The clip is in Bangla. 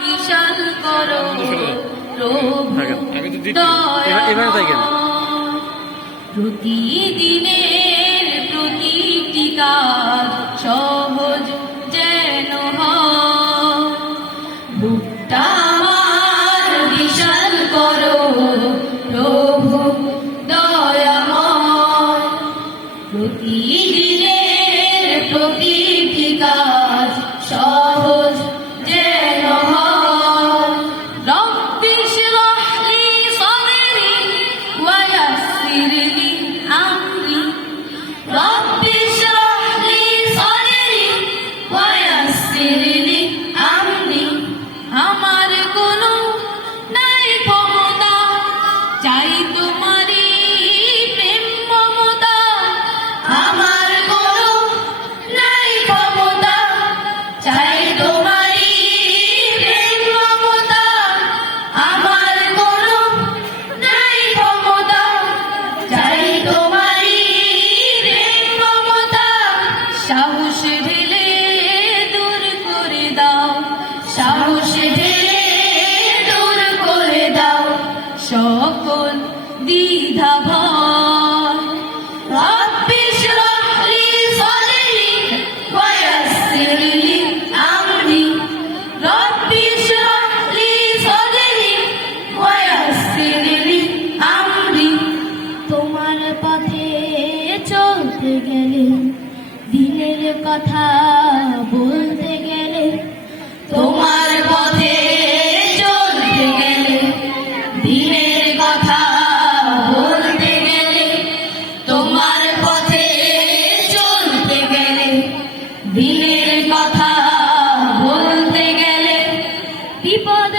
বিশাল করো প্রতিদিনের প্রতিটি কাজ সহজ যেন হয়। বুকটা আমার বিশাল করো প্রভু দয়াময়, প্রতিদিনের প্রতিটি কাজ সহজ যেন হয়। রব্বি ইশরাহ লি সাদরি ওয়া ইয়াসসির লি আমরি, রব্বি ইশরাহ লি সাদরি ওয়া ইয়াসসির লি আমরি। আমার কোনো নাই ক্ষমতা, চাই তোমারই প্রেম মমতা। আমার কোনো নাই ক্ষমতা, চাই তোমারই প্রেম মমতা। আমার কোনো নাই ক্ষমতা, চাই তোমারই প্রেম মমতা। সাহস ঢেলে দূর করে দাও, সাহস ঢেলে দূর করে দাও সকল দ্বিধা ভয়। রব্বি ইশরাহ লি সাদরি ওয়া ইয়াসসির লি আমরি, রব্বি ইশরাহ লি সাদরি ওয়া ইয়াসসির লি আমরি। তোমার পথে চলতে গেলে, দিনের কথা বলতে গেলে, তোমার পথে চলতে গেলে, দিনের কথা বলতে গেলে, তোমার পথে চলতে গেলে, দিনের কথা বলতে গেলে বিপদ